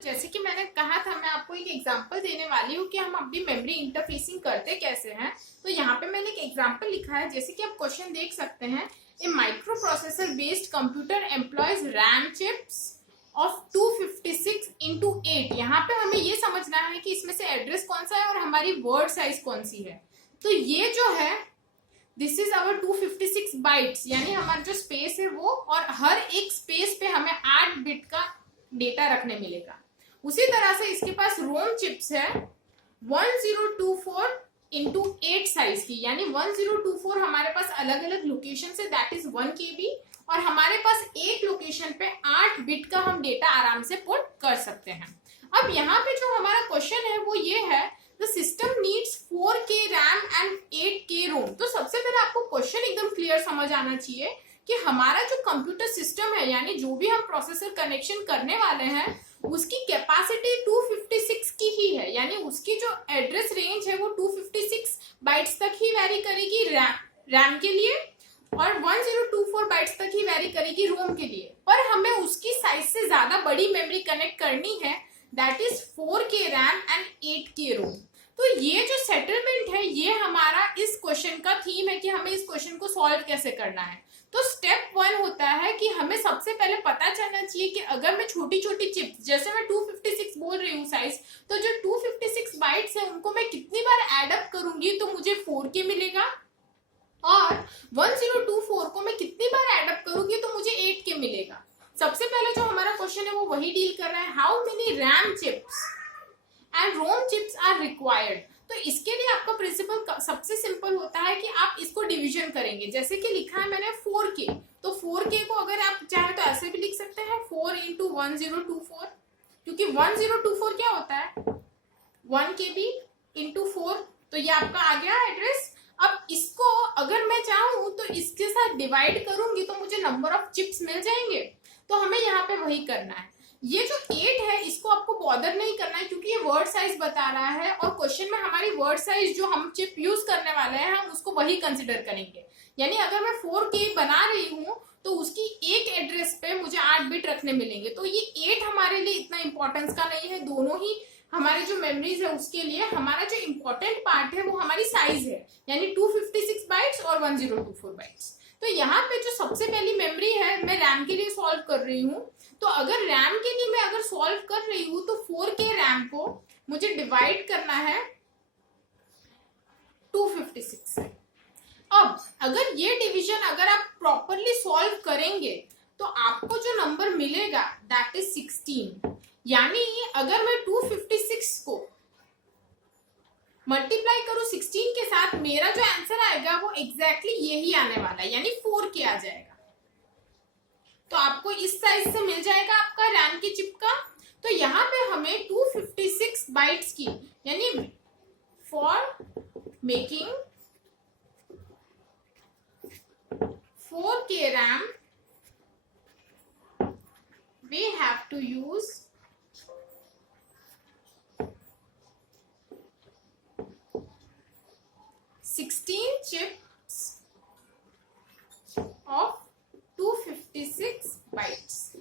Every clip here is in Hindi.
जैसे कि मैंने कहा था, मैं आपको एक एग्जांपल देने वाली हूँ कि हम अपनी मेमोरी इंटरफेसिंग करते कैसे हैं। तो यहाँ पे मैंने एक एग्जांपल लिखा है, जैसे कि आप क्वेश्चन देख सकते हैं। A microprocessor based computer employs RAM chips of 256 into 8। यहाँ पे हमें ये समझना है कि इसमें से एड्रेस कौन सा है और हमारी वर्ड साइज कौन सी है। तो ये जो है दिस इज आवर 256 बाइट्स, यानी हमारा जो स्पेस है वो, और हर एक स्पेस पे हमें 8 बिट का डेटा रखने मिलेगा। उसी तरह से इसके पास रोम चिप्स है 1024 इंटू 8 साइज की, यानी 1024 हमारे पास अलग अलग लोकेशन से, दैट इज 1 KB, और हमारे पास एक लोकेशन पे 8 बिट का हम डेटा आराम से पुट कर सकते हैं। अब यहाँ पे जो हमारा क्वेश्चन है वो ये है, the system needs 4K RAM and 8K रोम। तो सबसे पहले आपको क्वेश्चन एकदम क्लियर समझ आना चाहिए कि हमारा जो कंप्यूटर सिस्टम है, यानी जो भी हम प्रोसेसर कनेक्शन करने वाले हैं, उसकी कैपेसिटी 256 की ही है, यानी उसकी जो एड्रेस रेंज है वो 256 बाइट्स तक ही वेरी करेगी रैम के लिए, और 1024 बाइट्स तक ही वेरी करेगी रोम के लिए। पर हमें उसकी साइज से ज्यादा बड़ी मेमोरी कनेक्ट करनी है, that is 4K RAM and 8K रोम। तो ये जो सेटलमेंट है, ये हमारा इस क्वेश्चन का थीम है कि हमें इस क्वेश्चन को सॉल्व कैसे करना है। तो स्टेप 1 होता है कि हमें सबसे पहले पता चलना चाहिए कि अगर मैं छोटी छोटी चिप्स, जैसे मैं 256 बोल रही हूँ साइज, तो जो 256 बाइट्स है उनको मैं कितनी बार एड अप करूंगी तो मुझे 4K मिलेगा, और 1024 को मैं कितनी बार एड अप करूंगी तो मुझे 8K मिलेगा। सबसे पहले जो हमारा क्वेश्चन है वो वही डील कर रहा है, how many RAM chips and ROM chips are required. तो इसके लिए आपका प्रिंसिपल सबसे सिंपल होता है कि आप इसको डिवीजन करेंगे। जैसे कि लिखा है मैंने 4K, तो 4K को अगर आप चाहें तो ऐसे भी लिख सकते हैं 4 इंटू 1024, क्योंकि 1024 क्या होता है 1 KB इंटू 4, तो ये आपका आ गया एड्रेस। अब इसको अगर मैं चाहूं तो इसके साथ डिवाइड करूंगी तो मुझे नंबर ऑफ चिप्स मिल जाएंगे। तो हमें यहाँ पे वही करना है। ये जो 8 है इसको आपको बॉदर नहीं करना है, क्योंकि ये वर्ड साइज बता रहा है, और क्वेश्चन में हमारी वर्ड साइज जो हम चिप यूज करने वाले हैं हम उसको वही कंसिडर करेंगे। यानी अगर मैं 4K बना रही हूँ तो उसकी एक एड्रेस पे मुझे 8 बिट रखने मिलेंगे। तो ये 8 हमारे लिए इतना इंपॉर्टेंस का नहीं है, दोनों ही हमारे जो मेमोरीज है उसके लिए। हमारा जो इंपॉर्टेंट पार्ट है वो हमारी साइज है, यानी 256 बाइट्स और 1024 बाइट्स। तो यहाँ पे जो सबसे पहली मेमोरी है, मैं रैम के लिए सॉल्व कर रही हूँ। तो अगर रैम के लिए मैं अगर सॉल्व कर रही हूँ तो 4K रैम को मुझे डिवाइड करना है 256 से। अब अगर ये डिवीजन अगर आप प्रॉपरली सॉल्व करेंगे तो आपको जो नंबर मिलेगा दैट इज 16। यानी अगर मैं 256 को मल्टीप्लाई करूं 16 के साथ, मेरा जो आंसर आएगा वो एग्जैक्टली यही आने वाला है, यानी 4K आ जाएगा। तो आपको इस साइज से मिल जाएगा आपका रैम की चिप का। तो यहाँ पे हमें 256 बाइट्स की, यानी for making 4K RAM we have to use 16 chips of 256 bytes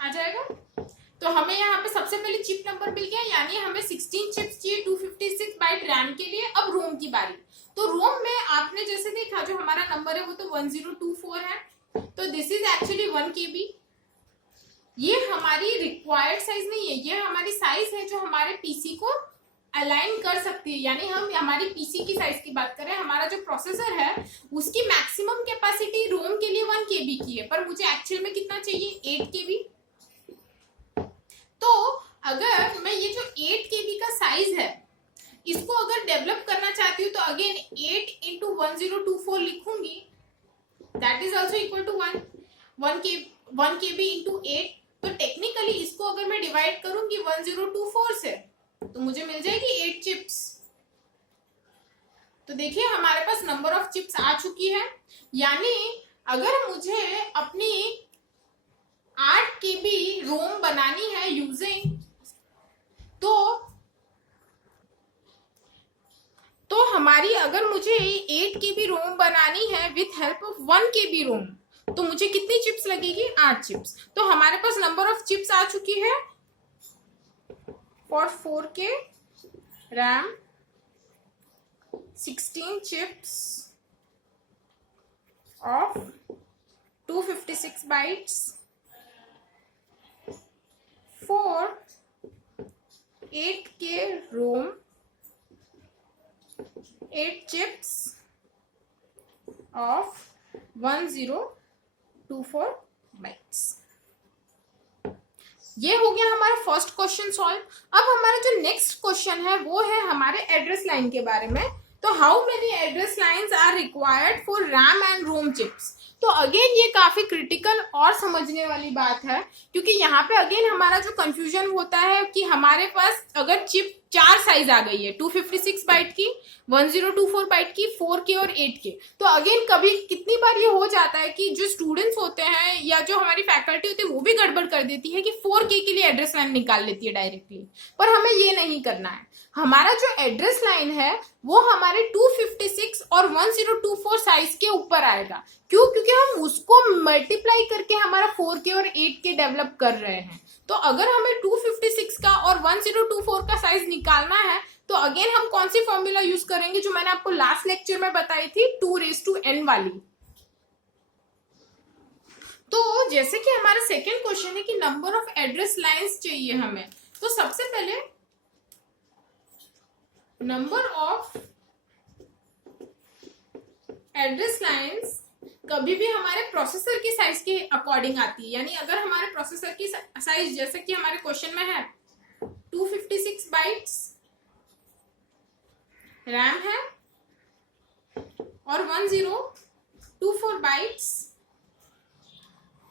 आ जाएगा। तो हमें यहाँ पे सबसे पहले चिप नंबर मिल गया, यानी हमें 16 चिप्स चाहिए 256 बाइट रैम के लिए। अब रोम की बारी। तो रोम में आपने जैसे देखा जो हमारा नंबर है वो तो 1024 है, तो दिस इज एक्चुअली 1 KB। ये हमारी रिक्वायर्ड साइज नहीं है, ये हमारी साइज है जो हमारे पीसी को अलाइन कर सकती है। यानी हम हमारी पीसी की साइज की बात करें, हमारा जो प्रोसेसर है उसकी मैक्सिमम कैपेसिटी रोम के लिए 1 KB की है, पर मुझे एक्चुअल में कितना चाहिए 8 KB। तो अगर मैं ये जो 8 KB का साइज है इसको अगर डेवलप करना चाहती हूँ तो अगेन 8 इंटू 1024 लिखूंगी, that is also equal to 1 KB into 8। तो टेक्निकली इसको अगर मैं डिवाइड करूंगी 1024 से तो मुझे मिल जाएगी 8 चिप्स। तो देखिए हमारे पास नंबर ऑफ चिप्स आ चुकी है। यानी अगर मुझे अपनी 8 KB रोम बनानी है यूजिंग, तो हमारी अगर मुझे 8 KB रोम बनानी है विथ हेल्प ऑफ 1 KB रोम, तो मुझे कितनी चिप्स लगेगी 8 चिप्स। तो हमारे पास नंबर ऑफ चिप्स आ चुकी है for 4K RAM, 16 chips of 256 bytes for 8K ROM, 8 chips of 1024 bytes। ये हो गया हमारा फर्स्ट क्वेश्चन सॉल्व। अब हमारा जो नेक्स्ट क्वेश्चन है वो है हमारे एड्रेस लाइन के बारे में। तो how many address lines are required for RAM and ROM chips. तो अगेन ये काफी क्रिटिकल और समझने वाली बात है, क्योंकि यहाँ पे अगेन हमारा जो कंफ्यूजन होता है कि हमारे पास अगर चिप 4 साइज आ गई है, 256 बाइट की, 1024 बाइट की, 4K और 8K। तो अगेन कभी कितनी बार ये हो जाता है कि जो स्टूडेंट्स होते हैं या जो हमारी फैकल्टी होती है वो भी गड़बड़ कर देती है कि 4K के लिए एड्रेस लाइन निकाल लेती है डायरेक्टली, पर हमें ये नहीं करना है। हमारा जो एड्रेस लाइन है वो हमारे 256 और 1024 साइज के ऊपर आएगा। क्यों? क्योंकि हम उसको मल्टीप्लाई करके हमारा 4K और 8K डेवलप कर रहे हैं। तो अगर हमें 256 का और 1024 का साइज निकालना है तो अगेन हम कौन सी फॉर्मूला यूज करेंगे जो मैंने आपको लास्ट लेक्चर में बताई थी, 2n वाली। तो जैसे कि हमारा सेकेंड क्वेश्चन है कि नंबर ऑफ एड्रेस लाइंस चाहिए हमें, तो सबसे पहले नंबर ऑफ एड्रेस लाइंस कभी भी हमारे प्रोसेसर की साइज के अकॉर्डिंग आती है। यानी अगर हमारे प्रोसेसर की साइज जैसे कि हमारे क्वेश्चन में है 256 बाइट्स रैम है और 1024 बाइट्स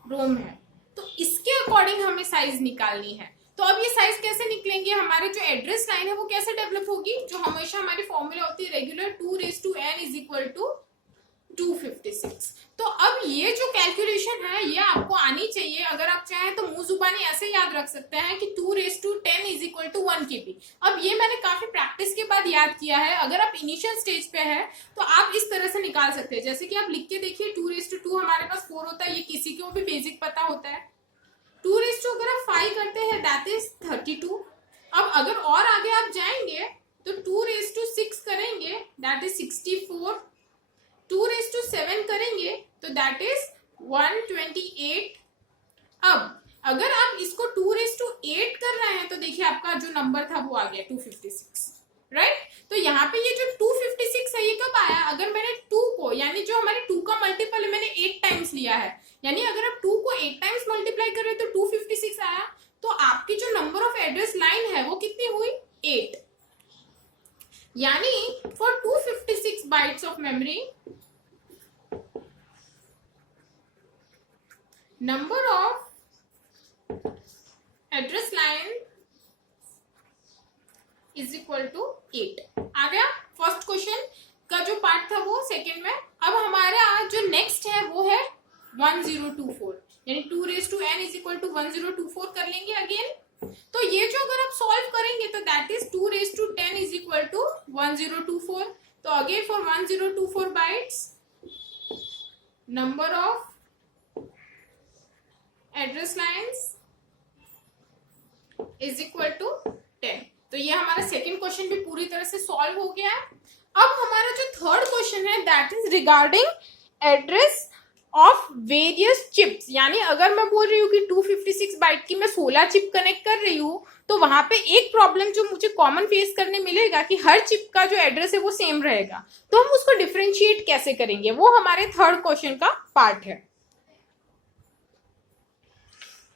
रोम है, तो इसके अकॉर्डिंग हमें साइज निकालनी है। तो अब ये साइज कैसे निकलेंगे, हमारे जो एड्रेस लाइन है वो कैसे डेवलप होगी, जो हमेशा हमारी फॉर्मूला होती है रेगुलर 2n = 256। तो अब ये जो कैलकुलेशन है ये आपको आनी चाहिए। अगर आप चाहें तो मुंह जुबानी ऐसे याद रख सकते हैं कि 210 = 1 kb। अब ये मैंने काफी प्रैक्टिस के बाद याद किया है। अगर आप इनिशियल स्टेज पे है तो आप इस तरह से निकाल सकते हैं। जैसे कि आप लिख के देखिए 2:2 हमारे पास 4 होता है, ये किसी को भी बेसिक पता होता है। 2 अगर आप 5 करते हैं दैट इज 32। अब अगर और आगे आप जाएंगे तो 2:6 करेंगे दैट इज 64। 2:7 करेंगे तो दैट इज 128। अब अगर आप इसको 2:8 कर रहे हैं तो देखिए आपका जो नंबर था वो आ गया 256, राइट। तो यहाँ पे ये जो 256 है ये कब आया, अगर मैंने 2 को, यानी जो हमारे 2 का मल्टीपल है, मैंने 8 टाइम्स लिया है। यानी अगर आप 2 को 8 टाइम्स मल्टीप्लाई कर रहे हैं तो 256 आया। तो आपकी जो नंबर ऑफ एड्रेस लाइन है वो कितनी हुई, 8। यानी for 256 bytes of memory number of address line = 8 आ गया। फर्स्ट क्वेश्चन का जो पार्ट था वो सेकंड में। अब हमारा जो नेक्स्ट है वो है 1024, यानी 2n = 1024 कर लेंगे अगेन। तो ये जो अगर आप सॉल्व करेंगे तो दैट इज 210 = 1024। तो again for 1024 bytes number of address lines = 10। तो ये हमारा सेकंड क्वेश्चन भी पूरी तरह से सॉल्व हो गया है। अब हमारा जो थर्ड क्वेश्चन है that is regarding address of various chips. यानी अगर मैं बोल रही हूँ कि 256 बाइट की मैं 16 चिप कनेक्ट कर रही हूँ तो वहां पे एक प्रॉब्लम जो मुझे कॉमन फेस करने मिलेगा कि हर चिप का जो एड्रेस है वो सेम रहेगा। तो हम उसको डिफरेंशिएट कैसे करेंगे, वो हमारे थर्ड क्वेश्चन का पार्ट है।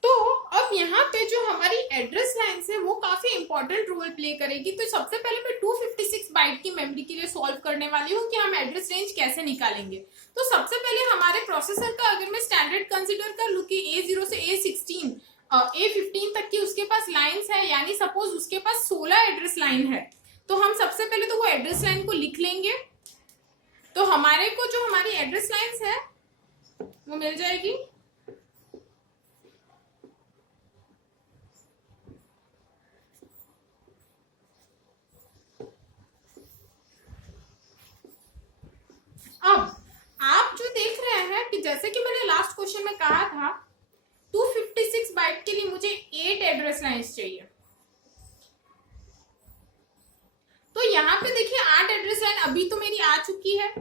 तो अब यहाँ पे जो हमारी एड्रेस लाइन्स है वो काफी इंपॉर्टेंट रोल प्ले करेगी। तो सबसे पहले मैं 256 बाइट की मेमोरी के लिए सॉल्व करने वाली हूँ कि हम एड्रेस रेंज कैसे निकालेंगे। तो सबसे पहले हमारे प्रोसेसर का अगर मैं स्टैंडर्ड कंसीडर कर लूँ कि A0 से A15 तक की उसके पास लाइन्स है, यानी सपोज उसके पास 16 एड्रेस लाइन है, तो हम सबसे पहले तो वो एड्रेस लाइन को लिख लेंगे। तो हमारे को जो हमारी एड्रेस लाइन्स है वो मिल जाएगी। अब आप जो देख रहे हैं कि जैसे कि मैंने लास्ट क्वेश्चन में कहा था 256 बाइट के लिए मुझे 8 एड्रेस लाइन्स चाहिए। यहाँ पे देखिए 8 एड्रेस लाइन अभी तो मेरी आ चुकी है।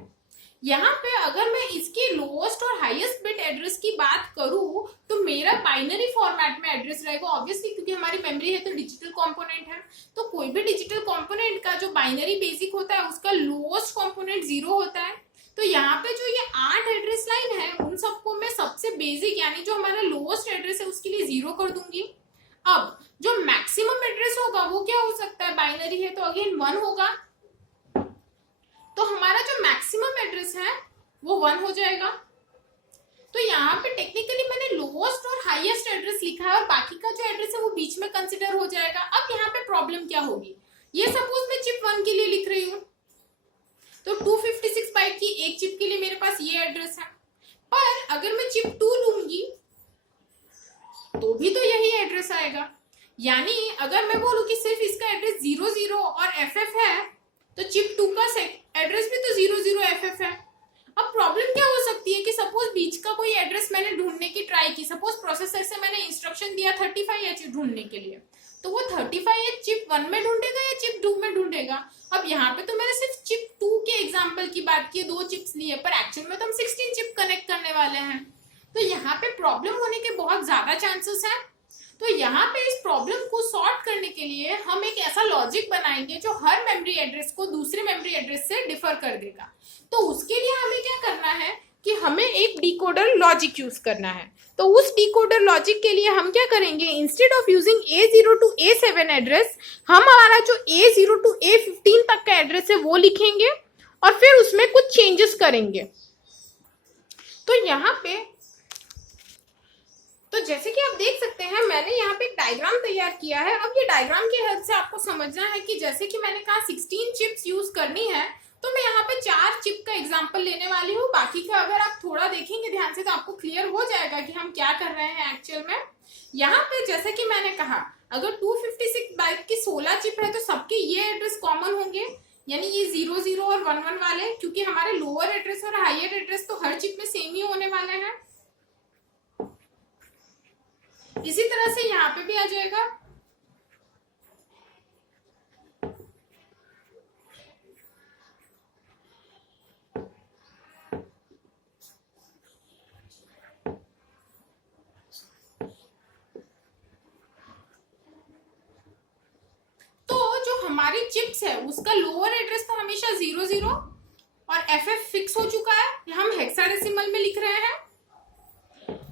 यहाँ पे अगर मैं इसके लोएस्ट और हाईएस्ट बिट एड्रेस की बात करूं तो मेरा बाइनरी फॉर्मेट में एड्रेस रहेगा ऑब्वियसली, क्योंकि हमारी मेमोरी है तो डिजिटल कंपोनेंट है। तो कोई भी डिजिटल कंपोनेंट का जो बाइनरी बेसिक होता है उसका लोएस्ट कंपोनेंट 0 होता है। तो यहाँ पे जो ये 8 एड्रेस लाइन है उन सबको मैं सबसे बेसिक यानी जो हमारा लोएस्ट एड्रेस है उसके लिए 0 कर दूंगी। अब जो मैक्सिमम एड्रेस होगा वो क्या हो सकता है, बाइनरी है तो अगेन 1 होगा। तो हमारा जो मैक्सिमम एड्रेस है वो 1 हो जाएगा। तो यहाँ पे टेक्निकली मैंने लोएस्ट और हाईएस्ट एड्रेस लिखा है और बाकी का जो एड्रेस है वो बीच में कंसिडर हो जाएगा। अब यहाँ पे प्रॉब्लम क्या होगी, ये सपोज मैं चिप 1 के लिए लिख रही हूँ तो 256 बाइट की एक चिप के लिए मेरे पास ये एड्रेस है, पर अगर मैं चिप 2 लूंगी तो भी तो यही एड्रेस आएगा। यानी अगर मैं बोलूं कि सिर्फ इसका एड्रेस 00 और FF है तो चिप 2 का एड्रेस भी तो 00 FF है। अब प्रॉब्लम क्या हो सकती है कि सपोज बीच का कोई एड्रेस मैंने ढूंढने की ट्राई की, सपोज प्रोसेसर से मैंने इंस्ट्रक्शन दिया 35H ढूंढने के लिए, तो वो 35H चिप 1 में ढूंढेगा या चिप 2 में ढूंढेगा। अब यहाँ पे तो मैंने सिर्फ चिप 2 के एग्जाम्पल की बात की, 2 चिप्स लिए, पर एक्चुअल में तो हम 16 चिप कनेक्ट करने वाले हैं। तो यहाँ पे प्रॉब्लम होने के बहुत ज्यादा चांसेस हैं। तो यहाँ पे इस प्रॉब्लम को सॉर्ट करने के लिए हम एक ऐसा लॉजिक बनाएंगे जो हर मेमोरी एड्रेस को दूसरे मेमोरी एड्रेस से डिफर कर देगा। तो उसके लिए हमें क्या करना है कि हमें एक डिकोडर लॉजिक यूज करना है। तो उस डिकोडर लॉजिक के लिए हम क्या करेंगे, instead of using A0 to A7 address, हम हमारा जो A0 to A15 तक का एड्रेस है वो लिखेंगे और फिर उसमें कुछ चेंजेस करेंगे। तो यहाँ पे तो जैसे कि आप देख सकते हैं मैंने यहाँ पे एक डायग्राम तैयार किया है। अब ये डायग्राम की हेल्प से आपको समझना है कि जैसे कि मैंने कहा 16 चिप्स यूज करनी है, तो मैं यहाँ पे 4 चिप का एग्जांपल लेने वाली हूँ। बाकी का अगर आप थोड़ा देखेंगे ध्यान से तो आपको क्लियर हो जाएगा कि हम क्या कर रहे हैं एक्चुअल में। यहाँ पे जैसे कि मैंने कहा अगर 256 बाइट की 16 चिप है तो सबके ये एड्रेस कॉमन होंगे, यानी ये 00 और 11 वाले, क्योंकि हमारे लोअर एड्रेस और हायर एड्रेस तो हर चिप में सेम ही होने वाले हैं। इसी तरह से यहाँ पे भी आ जाएगा। तो जो हमारी चिप्स है उसका लोअर एड्रेस तो हमेशा 00 और FF फिक्स हो चुका है, हम हेक्साडेसिमल में लिख रहे हैं।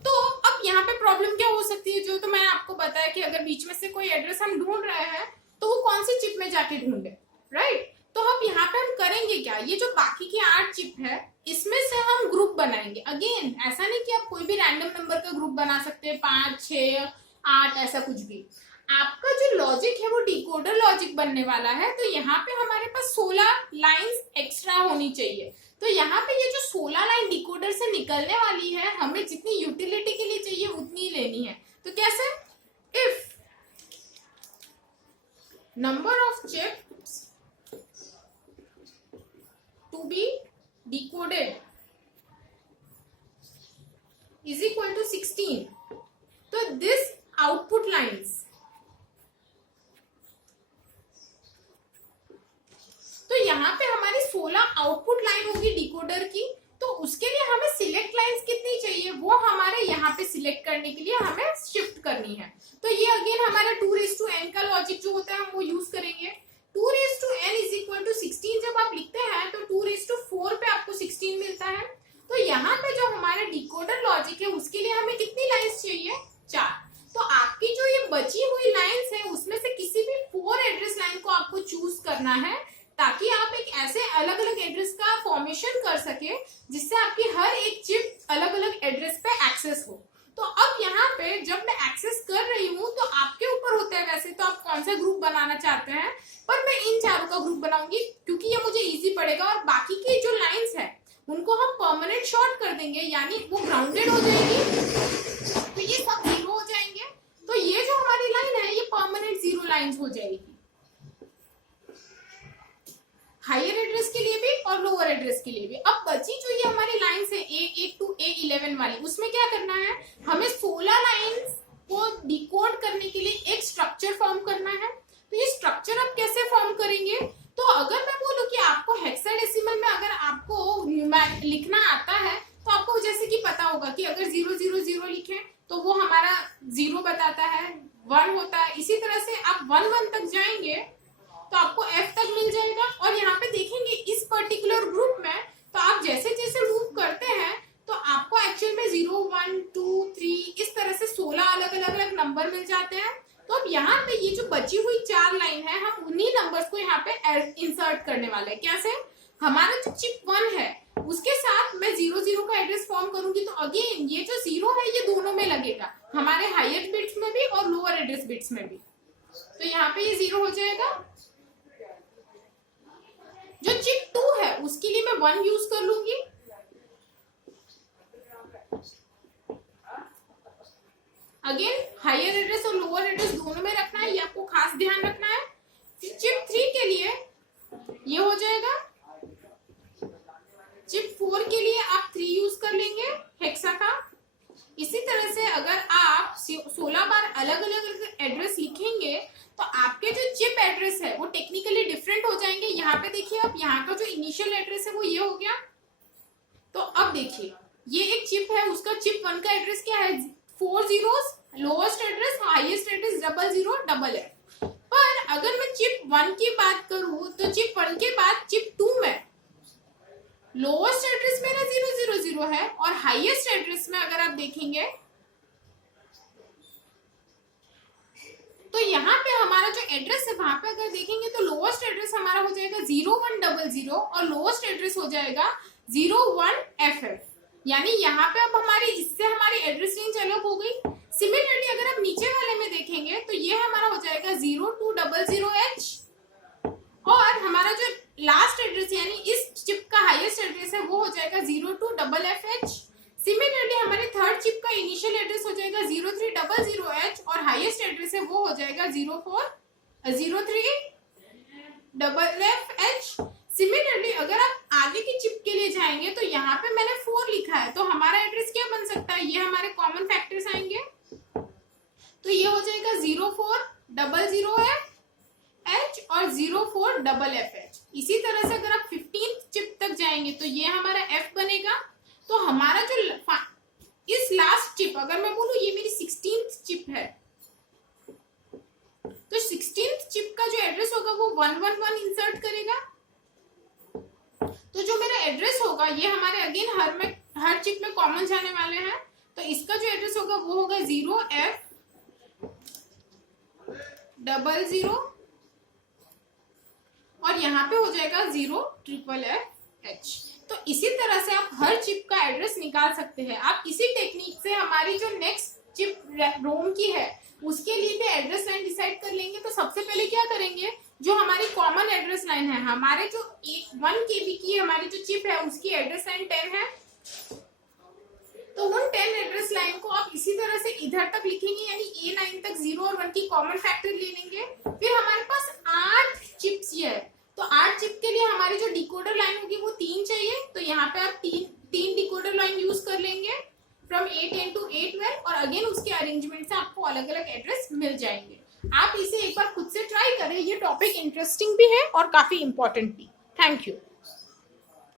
तो अब यहाँ पे प्रॉब्लम क्या हो सकती है, जो तो मैंने आपको बताया कि अगर बीच में से कोई एड्रेस हम ढूंढ रहे हैं तो वो कौन सी चिप में जाके ढूंढे, राइट। तो अब यहाँ पे हम करेंगे क्या, ये जो बाकी की 8 चिप है इसमें से हम ग्रुप बनाएंगे। अगेन ऐसा नहीं कि आप कोई भी रैंडम नंबर का ग्रुप बना सकते हैं, 5, 6, 8 ऐसा कुछ भी। आपका जो लॉजिक है वो डिकोडर लॉजिक बनने वाला है। तो यहाँ पे हमारे पास 16 लाइंस एक्स्ट्रा होनी चाहिए। तो यहाँ पे ये जो 16 लाइन डिकोडर से निकलने वाली है, हमें जितनी यूटिलिटी के लिए चाहिए उतनी लेनी है। तो कैसे, if number of chips to be decoded is equal to 16, तो दिस आउटपुट लाइन्स, तो यहाँ पे हमारी 16 आउटपुट लाइन होगी डिकोडर की। तो उसके लिए हमें सिलेक्ट लाइंस कितनी चाहिए वो हमारे यहाँ पे सिलेक्ट करने के लिए हमें शिफ्ट करनी है। तो ये अगेन हमारा 2:n का लॉजिक जो होता है हम वो यूज करेंगे। 2:n इज इक्वल टू 16 जब आप लिखते हैं तो 2:4 पे आपको 16 मिलता है। तो यहाँ पे जो हमारा डिकोडर लॉजिक है उसके लिए हमें कितनी लाइंस चाहिए, 4। तो आपकी जो ये बची हुई लाइंस है उसमें से किसी भी 4 एड्रेस लाइन को आपको चूज करना है, ताकि आप एक ऐसे अलग अलग एड्रेस का फॉर्मेशन कर सके जिससे आपकी हर एक चिप अलग अलग एड्रेस पे एक्सेस हो। तो अब यहाँ पे जब मैं एक्सेस कर रही हूँ तो आपके ऊपर होता है वैसे तो आप कौन सा ग्रुप बनाना चाहते हैं, पर मैं इन चारों का ग्रुप बनाऊंगी क्योंकि ये मुझे इजी पड़ेगा। और बाकी की जो लाइंस है उनको हम परमानेंट शॉर्ट कर देंगे, यानी वो ग्राउंडेड हो जाएगी, तो ये सब 0 हो जाएंगे। तो ये जो हमारी लाइन है ये परमानेंट 0 लाइंस हो जाएगी, हायर एड्रेस के लिए भी और लोअर एड्रेस के लिए भी। अब बची जो ये हमारी लाइंस है A8 to A11 वाली, उसमें क्या करना है, हमें 16 लाइंस को डिकोड करने के लिए एक स्ट्रक्चर फॉर्म करना है। तो ये स्ट्रक्चर आप कैसे फॉर्म करेंगे, तो अगर आप 1 तक जाएंगे तो आपको F तक मिल जाएगा। और यहाँ पे देखेंगे इस पर्टिकुलर ग्रुप में तो आप जैसे जैसे मूव करते हैं तो आपको एक्चुअल में 0, 1, 2, 3 इस तरह से 16 अलग अलग नंबर मिल जाते हैं। तो अब यहाँ पे ये जो बची हुई 4 लाइन है, हम उन्हीं नंबर्स को यहाँ पे इंसर्ट करने वाले हैं। कैसे? हमारा जो चिप 1 है उसके साथ मैं 0 0 का एड्रेस फॉर्म करूंगी तो अगेन ये जो 0 है ये दोनों में लगेगा, हमारे हायर बिट्स में भी और लोअर एड्रेस बिट्स में भी। तो यहाँ पे ये 0 हो जाएगा। जो चिप 2 है उसके लिए मैं 1 यूज कर लूंगी। अगेन हायर एड्रेस और लोअर एड्रेस दोनों में रखना है, ये आपको खास ध्यान रखना है। चिप 3 के लिए ये हो जाएगा। चिप 4 के लिए आप 3 यूज कर लेंगे हेक्सा का। इसी तरह से अगर आप 16 बार अलग अलग एड्रेस लिखेंगे तो आपके जो चिप एड्रेस है वो टेक्निकली डिफरेंट हो जाएंगे। यहाँ पे देखिए अब यहाँ का जो इनिशियल एड्रेस है वो ये हो गया। तो अब देखिए ये एक चिप है, उसका चिप 1 का एड्रेस क्या है? 4 zeros, lowest address, highest address 00FF। पर अगर मैं चिप 1 की बात करूं तो चिप 1 के बाद चिप 2 में लोएस्ट एड्रेस मेरा 000 है और हाईएस्ट एड्रेस में अगर आप देखेंगे तो यहाँ पे हमारा जो एड्रेस है वहां पे अगर देखेंगे तो लोएस्ट एड्रेस हमारा हो जाएगा 0100 और लोएस्ट एड्रेस हो जाएगा 01FF। यानी यहाँ पे अब इससे हमारी एड्रेस रेंज अलग हो गई। सिमिलरली अगर आप नीचे वाले में देखेंगे तो ये हमारा हो जाएगा 0200H और हमारा जो लास्ट एड्रेस यानी इस चिप का हाईएस्ट एड्रेस है वो हो जाएगा 02FF। सिमिलरली हमारे थर्ड चिप का इनिशियल एड्रेस हो जाएगा 0300H और हाईएस्ट एड्रेस है वो हो जाएगा 03FF। सिमिलरली अगर आप आगे की चिप के लिए जाएंगे तो यहाँ पे मैंने 4 लिखा है तो हमारा एड्रेस क्या बन सकता है? ये हमारे कॉमन फैक्टर्स आएंगे तो ये हो जाएगा 0400H और 04FF। इसी तरह से अगर आप 15th चिप तक जाएंगे तो ये हमारा F बनेगा। तो हमारा जो इस लास्ट चिप अगर मैं बोलूं ये मेरी 16th चिप है तो 16th चिप का जो एड्रेस होगा वो 111 इंसर्ट करेगा। तो जो मेरा एड्रेस होगा ये हमारे अगेन हर चिप में कॉमन जाने वाले हैं तो इसका जो एड्रेस होगा वो होगा 0F00 और यहाँ पे हो जाएगा 0FFH। तो इसी तरह से आप हर चिप का एड्रेस निकाल सकते हैं। आप इसी टेक्निक से हमारी जो नेक्स्ट चिप रोम की है उसके लिए भी एड्रेस लाइन डिसाइड कर लेंगे। तो सबसे पहले क्या करेंगे, जो हमारी कॉमन एड्रेस लाइन है, हमारे जो 1 KB की हमारी जो चिप है उसकी एड्रेस लाइन 10 है तो उन 10 एड्रेस लाइन को आप इसी तरह से इधर तक लिखेंगे यानी A9 तक 0 और 1 की कॉमन फैक्टर ले लेंगे। फिर हमारे पास 8 चिप्स है तो 8 चिप के लिए हमारी जो डिकोडर लाइन होगी वो 3 चाहिए तो यहाँ पे आप तीन डिकोडर लाइन यूज कर लेंगे फ्रॉम A10 to A12 और अगेन उसके अरेंजमेंट से आपको अलग अलग एड्रेस मिल जाएंगे। आप इसे एक बार खुद से ट्राई करें, ये टॉपिक इंटरेस्टिंग भी है और काफी इंपॉर्टेंट भी। Thank you.